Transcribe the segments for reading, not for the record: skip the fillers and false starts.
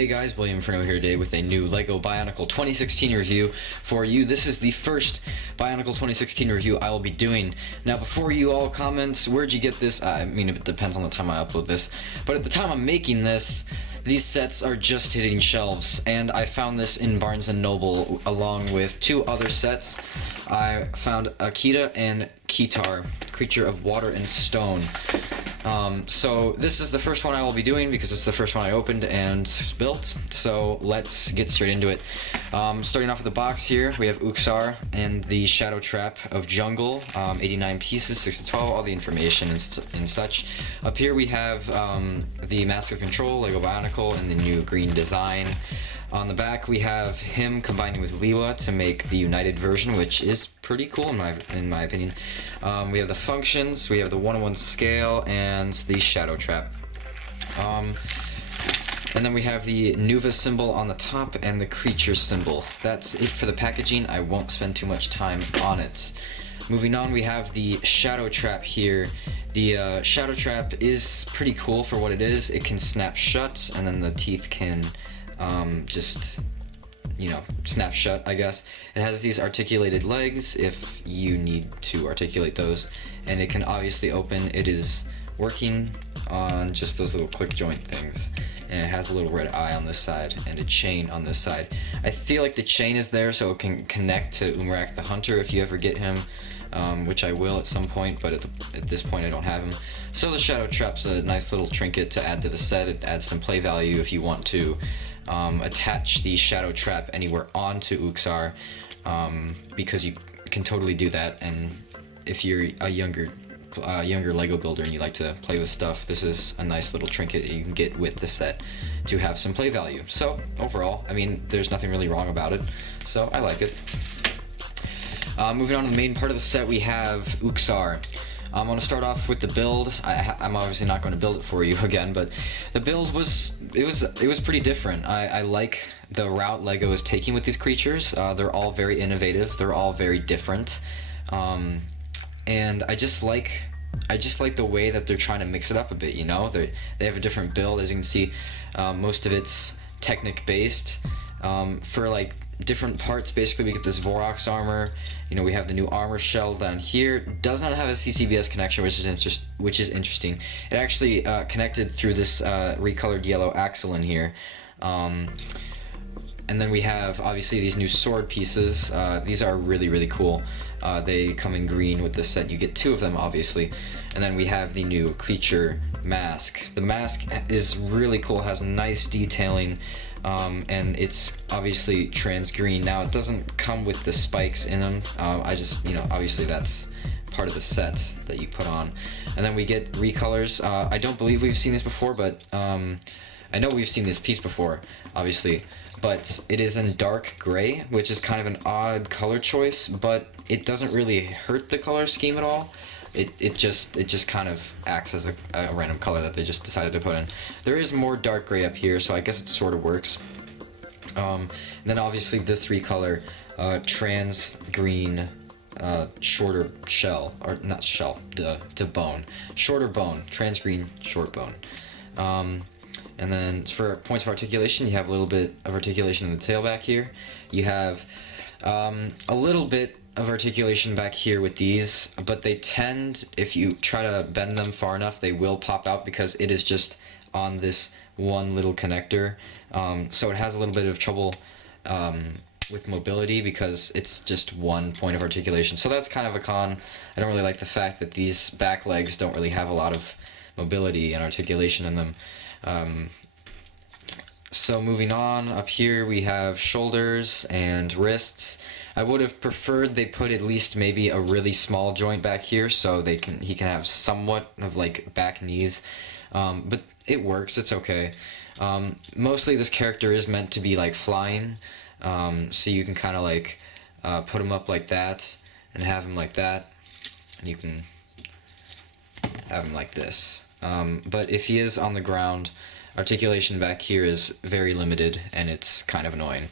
Hey guys, William Inferno here today with a new LEGO Bionicle 2016 review for you. This is the first Bionicle 2016 review I will be doing. Now before you all comment, where'd you get this? I mean, it depends on the time I upload this, but at the time I'm making this, these sets are just hitting shelves, and I found this in Barnes & Noble along with two other sets. I found Akita and Kitar, Creature of Water and Stone. So this is the first one I will be doing because it's the first one I opened and built, so let's get straight into it. Starting off with the box here, we have Uxar and the Shadow Trap of Jungle, 89 pieces, 6 to 12, all the information and such. Up here we have the Mask of Control, LEGO Bionicle, and the new green design. On the back we have him combining with Liwa to make the United version, which is pretty cool in my opinion. We have the functions, we have the 1-on-1 scale, and the Shadow Trap. And then we have the Nuva symbol on the top and the creature symbol. That's it for the packaging. I won't spend too much time on it. Moving on, we have the Shadow Trap here. The Shadow Trap is pretty cool for what it is. It can snap shut, and then the teeth can just, you know, snap shut, I guess. It has these articulated legs if you need to articulate those, and it can obviously open. It is working on just those little click joint things, and it has a little red eye on this side and a chain on this side. I feel like the chain is there so it can connect to Uxar the Hunter if you ever get him, which I will at some point, but at this point I don't have him. So the Shadow Trap's a nice little trinket to add to the set. It adds some play value if you want to attach the Shadow Trap anywhere onto Uxar, because you can totally do that. And if you're a younger LEGO builder and you like to play with stuff, this is a nice little trinket that you can get with the set to have some play value. So overall, I mean, there's nothing really wrong about it, so I like it. Moving on to the main part of the set, we have Uxar. I'm going to start off with the build. I'm obviously not going to build it for you again, but the build was pretty different. I like the route LEGO is taking with these creatures. They're all very innovative. They're all very different, and I just like the way that they're trying to mix it up a bit. You know, they have a different build, as you can see. Most of it's Technic based. For like different parts, basically we get this Vorox armor. You know, we have the new armor shell down here. Does not have a CCBS connection, which is interesting. It actually connected through this recolored yellow axle in here. And then we have obviously these new sword pieces. These are really cool. They come in green with this set. You get 2 of them, obviously. And then we have the new creature mask. The mask is really cool. It has nice detailing. And it's obviously trans green. Now it doesn't come with the spikes in them. I just, you know, obviously that's part of the set that you put on. And then we get recolors. I don't believe we've seen this before, but I know we've seen this piece before, obviously, but it is in dark gray, which is kind of an odd color choice, but it doesn't really hurt the color scheme at all. It just kind of acts as a random color that they just decided to put in. There is more dark gray up here, so I guess it sort of works. And then obviously this recolor, trans green, shorter shell, or not shell, to bone, shorter bone, trans green, short bone. And then for points of articulation, you have a little bit of articulation in the tail back here. You have a little bit of articulation back here with these, but they tend, if you try to bend them far enough, they will pop out because it is just on this one little connector. So it has a little bit of trouble with mobility because it's just one point of articulation. So that's kind of a con. I don't really like the fact that these back legs don't really have a lot of mobility and articulation in them. So moving on, up here we have shoulders and wrists. I would have preferred they put at least maybe a really small joint back here so he can have somewhat of like back knees, but it works, it's okay. Mostly this character is meant to be like flying, so you can kind of like put him up like that and have him like that, and you can have him like this. But if he is on the ground, articulation back here is very limited, and it's kind of annoying.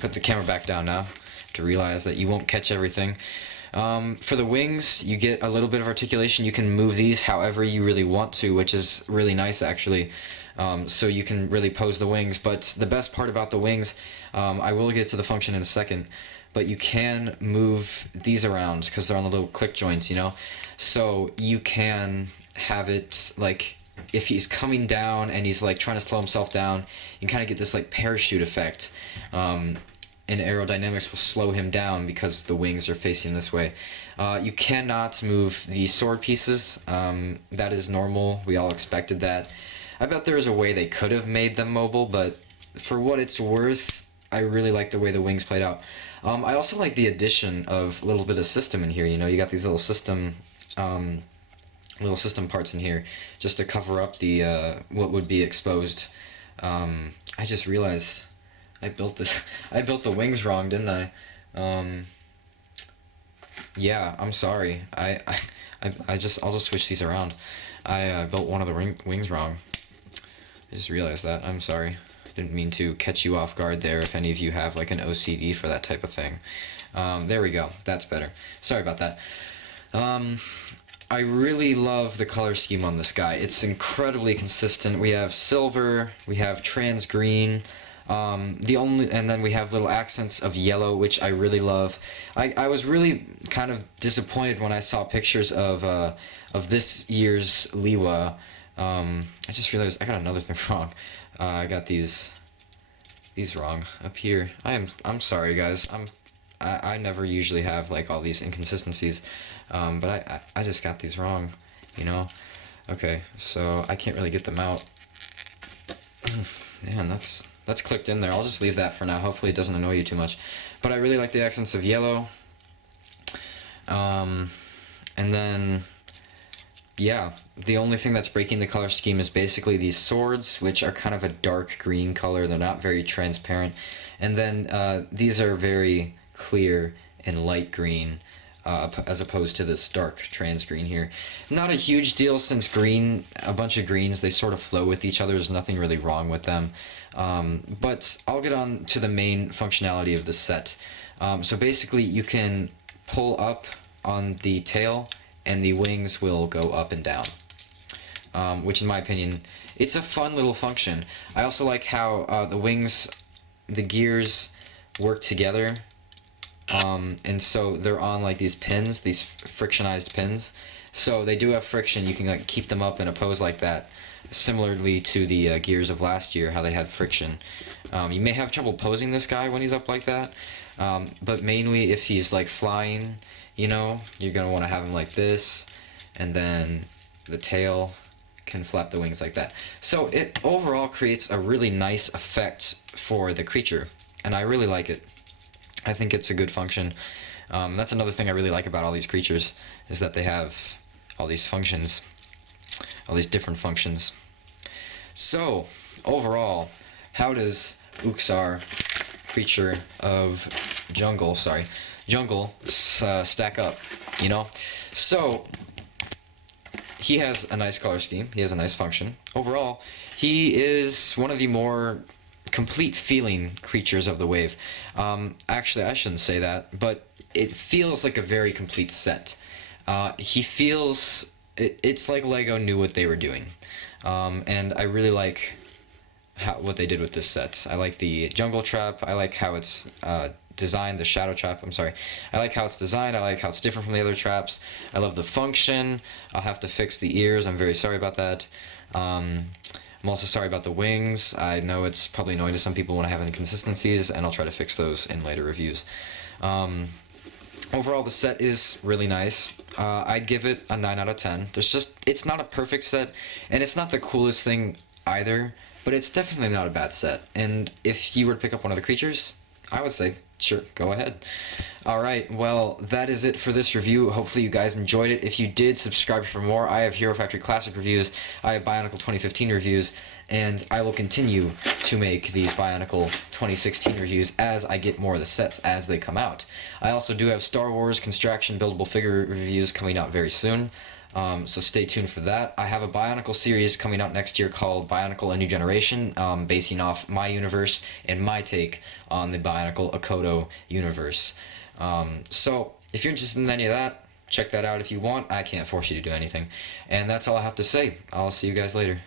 Put the camera back down now to realize that you won't catch everything. For the wings, you get a little bit of articulation. You can move these however you really want to, which is really nice actually. So you can really pose the wings, but the best part about the wings, I will get to the function in a second, but you can move these around because they're on the little click joints, you know? So you can have it like, if he's coming down and he's like trying to slow himself down, you kind of get this like parachute effect. And aerodynamics will slow him down because the wings are facing this way. You cannot move the sword pieces. That is normal. We all expected that. I bet there is a way they could have made them mobile, but for what it's worth, I really like the way the wings played out. I also like the addition of a little bit of system in here. You know, you got these little system parts in here just to cover up the what would be exposed. I just realized I built this. I built the wings wrong, didn't I? Yeah, I'm sorry. I'll just switch these around. I built one of the wings wrong. I just realized that. I'm sorry. Didn't mean to catch you off guard there. If any of you have like an OCD for that type of thing. There we go. That's better. Sorry about that. I really love the color scheme on this guy. It's incredibly consistent. We have silver. We have trans green. And then we have little accents of yellow, which I really love. I was really kind of disappointed when I saw pictures of this year's Liwa. I just realized I got another thing wrong. I got these wrong up here. I'm sorry, guys. I never usually have like all these inconsistencies, but I just got these wrong, you know. Okay, so I can't really get them out. Man, that's clicked in there. I'll just leave that for now. Hopefully it doesn't annoy you too much. But I really like the accents of yellow. And then, yeah, the only thing that's breaking the color scheme is basically these swords, which are kind of a dark green color. They're not very transparent. And then these are very clear and light green, as opposed to this dark trans green here. Not a huge deal since green, a bunch of greens, they sort of flow with each other. There's nothing really wrong with them. But I'll get on to the main functionality of the set. So basically you can pull up on the tail and the wings will go up and down, which in my opinion, it's a fun little function. I also like how the wings, the gears work together, and so they're on like these pins, these frictionized pins. So they do have friction. You can like keep them up in a pose like that, similarly to the gears of last year, how they had friction. You may have trouble posing this guy when he's up like that, but mainly if he's like flying, you know, you're going to want to have him like this, and then the tail can flap the wings like that. So it overall creates a really nice effect for the creature, and I really like it. I think it's a good function. That's another thing I really like about all these creatures, is that they have all these functions, all these different functions. So overall, how does Uxar-Creature of Jungle stack up, you know? So he has a nice color scheme, he has a nice function. Overall, he is one of the more complete feeling creatures of the wave. Actually, I shouldn't say that, but it feels like a very complete set. He feels, it's like Lego knew what they were doing. And I really like what they did with this set. I like the jungle trap, I like how it's designed, the shadow trap, I'm sorry. I like how it's designed, I like how it's different from the other traps. I love the function. I'll have to fix the ears, I'm very sorry about that. I'm also sorry about the wings. I know it's probably annoying to some people when I have inconsistencies, and I'll try to fix those in later reviews. Overall, the set is really nice. I'd give it a 9 out of 10. It's not a perfect set, and it's not the coolest thing either, but it's definitely not a bad set. And if you were to pick up one of the creatures, I would say, sure, go ahead. Alright, well, that is it for this review. Hopefully you guys enjoyed it. If you did, subscribe for more. I have Hero Factory Classic reviews, I have Bionicle 2015 reviews, and I will continue to make these Bionicle 2016 reviews as I get more of the sets as they come out. I also do have Star Wars Construction Buildable Figure reviews coming out very soon. So stay tuned for that. I have a Bionicle series coming out next year called Bionicle A New Generation, basing off my universe and my take on the Bionicle Akoto universe. So if you're interested in any of that, check that out if you want. I can't force you to do anything. And that's all I have to say. I'll see you guys later.